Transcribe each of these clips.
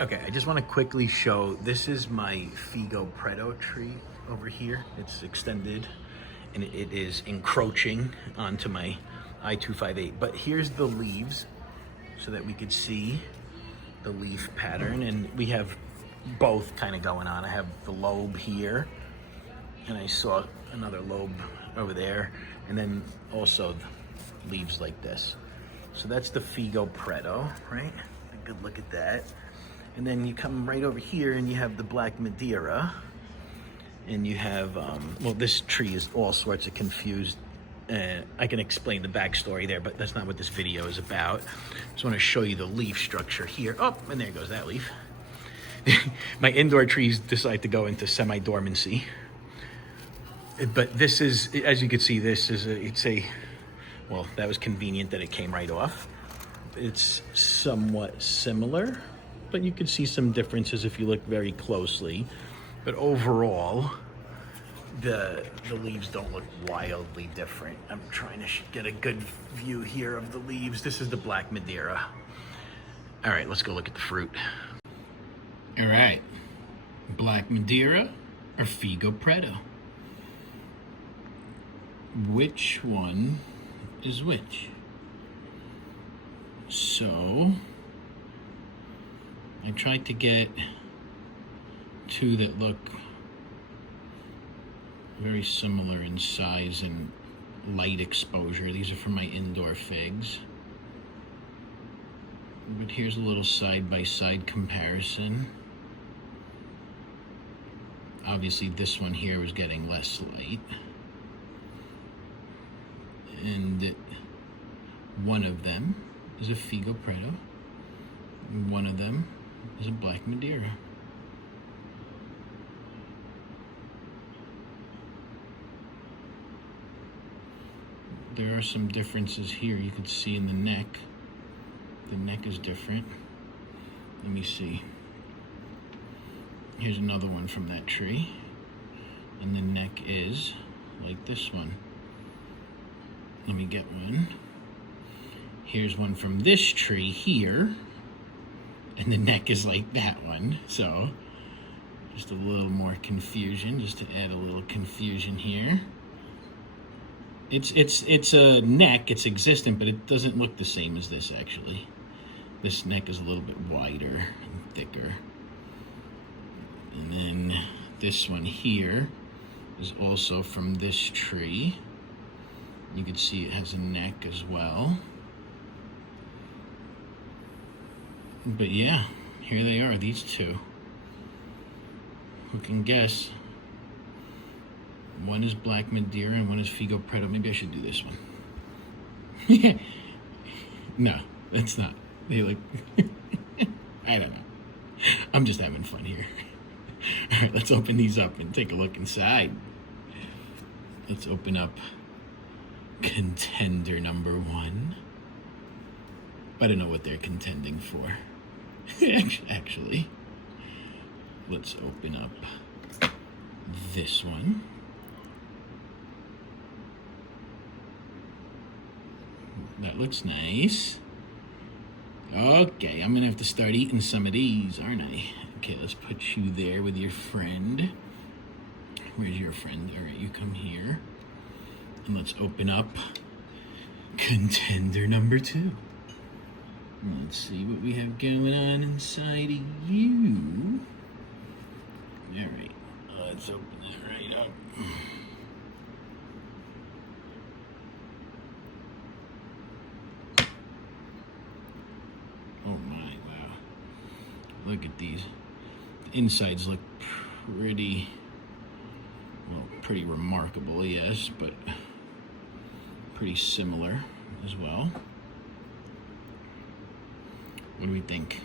Okay, I just want to quickly show, this is my Figo Preto tree over here. It's extended and it is encroaching onto my I-258. But here's the leaves so that we could see the leaf pattern. And we have both kind of going on. I have the lobe here and I saw another lobe over there. And then also leaves like this. So that's the Figo Preto, right? A good look at that. And then you come right over here and you have the black Madeira. And you have, well, this tree is all sorts of confused. I can explain the backstory there, but that's not what this video is about. Just want to show you the leaf structure here. Oh, and there goes that leaf. My indoor trees decide to go into semi-dormancy. But this is, as you can see, this is well, that was convenient that it came right off. It's somewhat similar, but you can see some differences if you look very closely. But overall, the leaves don't look wildly different. I'm trying to get a good view here of the leaves. This is the black Madeira. All right, let's go look at the fruit. All right, black Madeira or Figo Preto? Which one is which? So I tried to get two that look very similar in size and light exposure. These are from my indoor figs. But here's a little side-by-side comparison. Obviously this one here was getting less light. And one of them is a Figo Preto. And one of them is a black Madeira. There are some differences here you could see in the neck. The neck is different. Let me see. Here's another one from that tree. And the neck is like this one. Let me get one. Here's one from this tree here. And the neck is like that one. So just a little more confusion, just to add a little confusion here. It's a neck, it's existent, but it doesn't look the same as this actually. This neck is a little bit wider and thicker. And then this one here is also from this tree. You can see it has a neck as well. But yeah, here they are, these two. Who can guess? One is black Madeira and one is Figo Preto. Maybe I should do this one. No, that's not. They look, I don't know. I'm just having fun here. All right, let's open these up and take a look inside. Let's open up contender number one. I don't know what they're contending for. Actually, let's open up this one. That looks nice. Okay, I'm gonna have to start eating some of these, aren't I? Okay, let's put you there with your friend. Where's your friend? All right, you come here. And let's open up contender number two. Let's see what we have going on inside of you. All right, let's open it right up. Oh my, wow. Look at these. The insides look pretty, well, pretty remarkable, yes, but pretty similar as well. What do we think?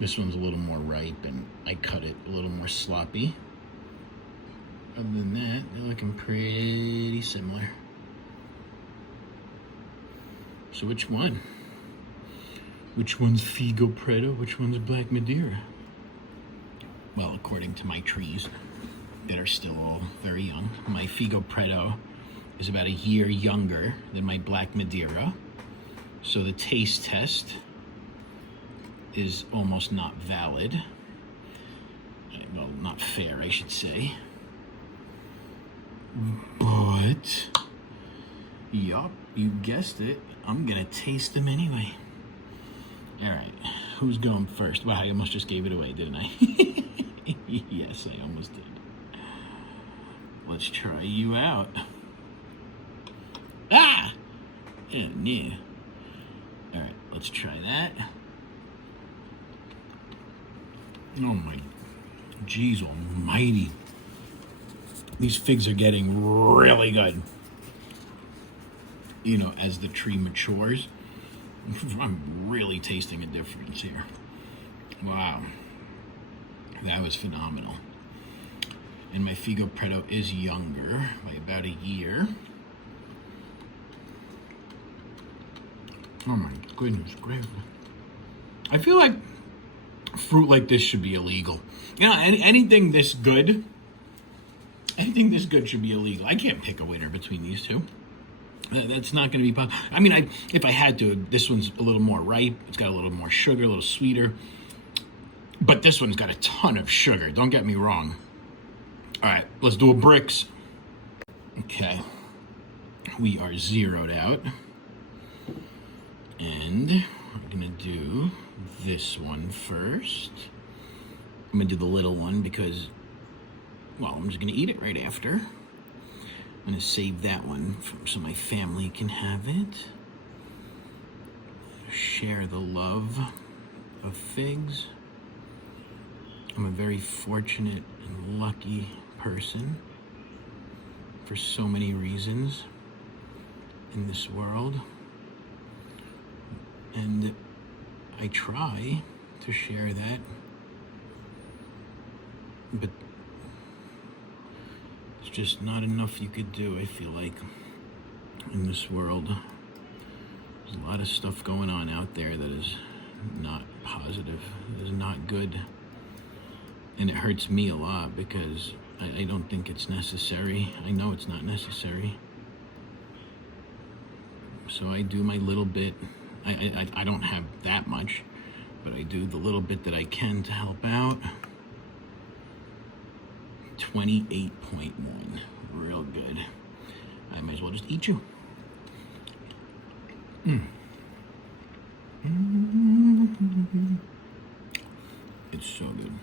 This one's a little more ripe and I cut it a little more sloppy. Other than that, they're looking pretty similar. So which one? Which one's Figo Preto? Which one's black Madeira? Well, according to my trees that are still all very young, my Figo Preto is about a year younger than my black Madeira. So the taste test is almost not valid. Well, not fair, I should say. But, yup, you guessed it. I'm gonna taste them anyway. All right, who's going first? Wow, I almost just gave it away, didn't I? Yes, I almost did. Let's try you out. Ah! Yeah, yeah. All right, let's try that. Oh my, geez almighty. These figs are getting really good. You know, as the tree matures, I'm really tasting a difference here. Wow, that was phenomenal. And my Figo Preto is younger by about a year. Oh my goodness gracious. I feel like fruit like this should be illegal. You know, anything this good should be illegal. I can't pick a winner between these two. That's not going to be possible. I mean, if I had to, this one's a little more ripe. It's got a little more sugar, a little sweeter. But this one's got a ton of sugar. Don't get me wrong. All right, let's do a bricks. Okay. We are zeroed out. And we're going to do this one first. I'm going to do the little one because, well, I'm just going to eat it right after. I'm going to save that one so my family can have it. Share the love of figs. I'm a very fortunate and lucky person for so many reasons in this world. And I try to share that, but it's just not enough you could do, I feel like, in this world. There's a lot of stuff going on out there that is not positive, is not good. And it hurts me a lot because I don't think it's necessary. I know it's not necessary. So I do my little bit. I don't have that much, but I do the little bit that I can to help out. 28.1, real good. I might as well just eat you. It's so good.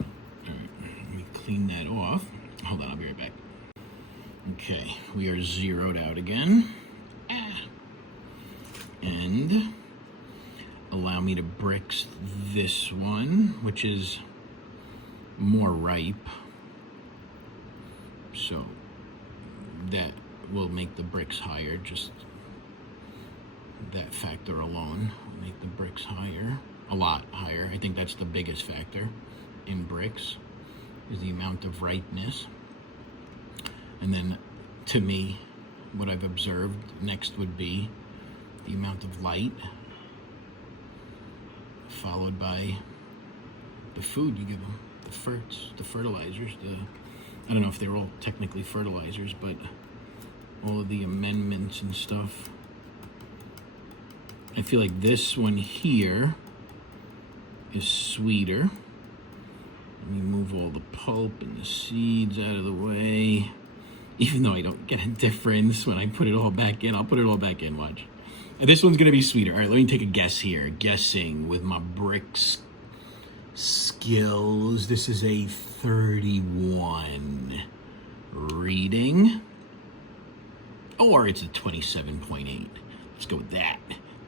All right, let me clean that off. Hold on, I'll be right back. Okay, we are zeroed out again. And allow me to bricks this one, which is more ripe. So that will make the bricks higher, just that factor alone will make the bricks higher, a lot higher. I think that's the biggest factor in bricks, is the amount of ripeness. And then, to me, what I've observed next would be the amount of light, followed by the food you give them, the fertilizers, I don't know if they're all technically fertilizers, but all of the amendments and stuff. I feel like this one here is sweeter. Let me move all the pulp and the seeds out of the way. Even though I don't get a difference when I put it all back in, I'll put it all back in, watch. And this one's gonna be sweeter. All right, let me take a guess here. Guessing with my bricks skills. This is a 31 reading. Or it's a 27.8. Let's go with that.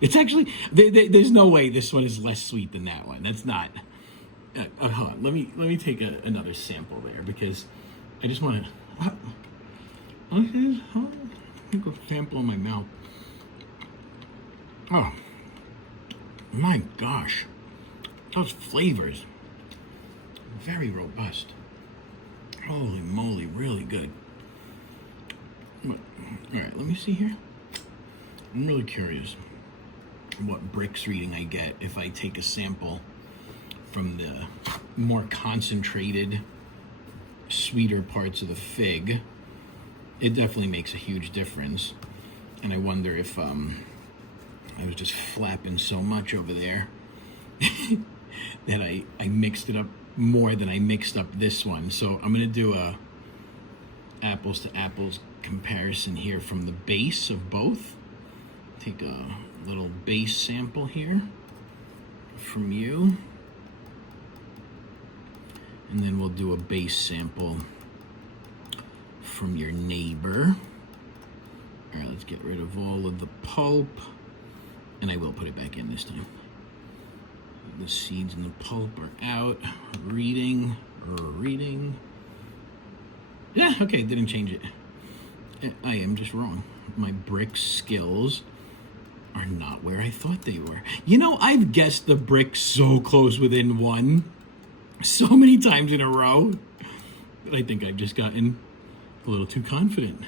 It's actually, there's no way this one is less sweet than that one. That's not. Hold on, let me take another sample there because I just want to. Take a sample in my mouth. Oh my gosh, those flavors, very robust. Holy moly, really good. All right, let me see here. I'm really curious what bricks reading I get if I take a sample from the more concentrated, sweeter parts of the fig it definitely makes a huge difference. And I wonder if I was just flapping so much over there that I mixed it up more than I mixed up this one. So I'm gonna do a apples to apples comparison here from the base of both. Take a little base sample here from you, and then we'll do a base sample from your neighbor. All right, let's get rid of all of the pulp, and I will put it back in this time. The seeds and the pulp are out. Reading. Yeah, okay, didn't change it. I am just wrong. My brick skills are not where I thought they were. You know, I've guessed the brick so close within one so many times in a row that I think I've just gotten a little too confident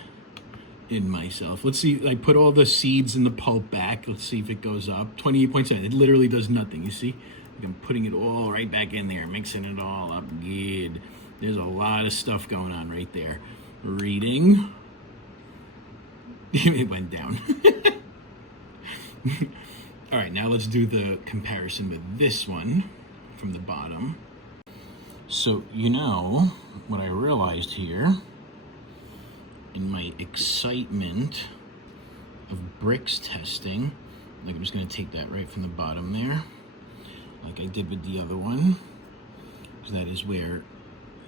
in myself. Let's see, I put all the seeds and the pulp back. Let's see if it goes up. 28.7, it literally does nothing, you see? I'm putting it all right back in there, mixing it all up good. There's a lot of stuff going on right there. Reading. It went down. All right, now let's do the comparison with this one from the bottom. So, you know, what I realized here in my excitement of bricks testing, like I'm just gonna take that right from the bottom there, like I did with the other one. So that is where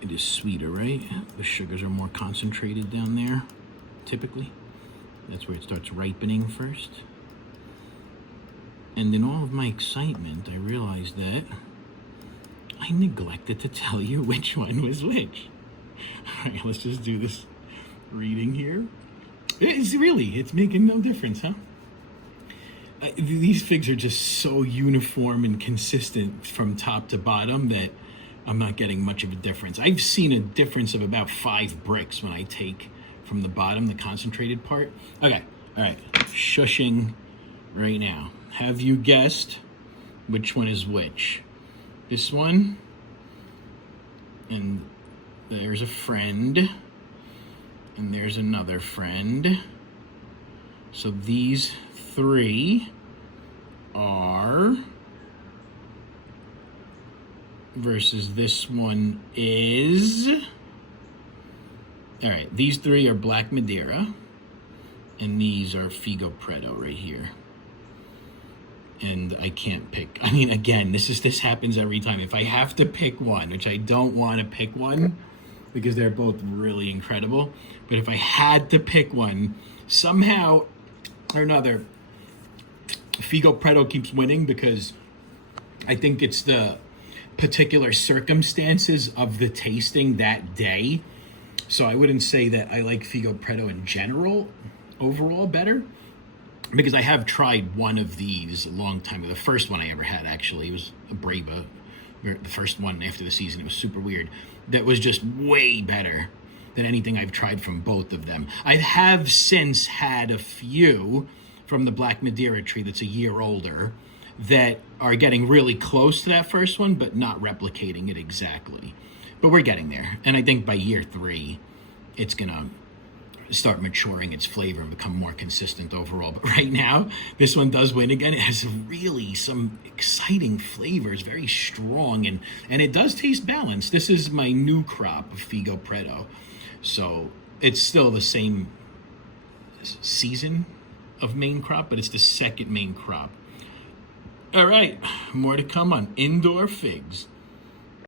it is sweeter, right? The sugars are more concentrated down there, typically. That's where it starts ripening first. And in all of my excitement, I realized that I neglected to tell you which one was which. All right, let's just do this reading here. It's making no difference, huh? These figs are just so uniform and consistent from top to bottom that I'm not getting much of a difference. I've seen a difference of about 5 bricks when I take from the bottom, the concentrated part. Okay, all right, shushing right now. Have you guessed which one is which? This one, and there's a friend, and there's another friend. So these 3 are versus this one is. All right, these 3 are Black Madeira, and these are Figo Preto right here. And I can't pick. I mean, again, this happens every time. If I have to pick one, which I don't want to pick one because they're both really incredible, but if I had to pick one, somehow or another, Figo Preto keeps winning because I think it's the particular circumstances of the tasting that day. So I wouldn't say that I like Figo Preto in general, overall better, because I have tried one of these a long time ago. The first one I ever had, actually, it was a Brava. The first one after the season, it was super weird. That was just way better than anything I've tried from both of them. I have since had a few from the Black Madeira tree that's a year older that are getting really close to that first one, but not replicating it exactly. But we're getting there. And I think by year 3, it's gonna start maturing its flavor and become more consistent overall. But right now, this one does win again. It has really some exciting flavors, very strong, and it does taste balanced. This is my new crop of Figo Preto. So it's still the same season of main crop, but it's the second main crop. All right, more to come on indoor figs.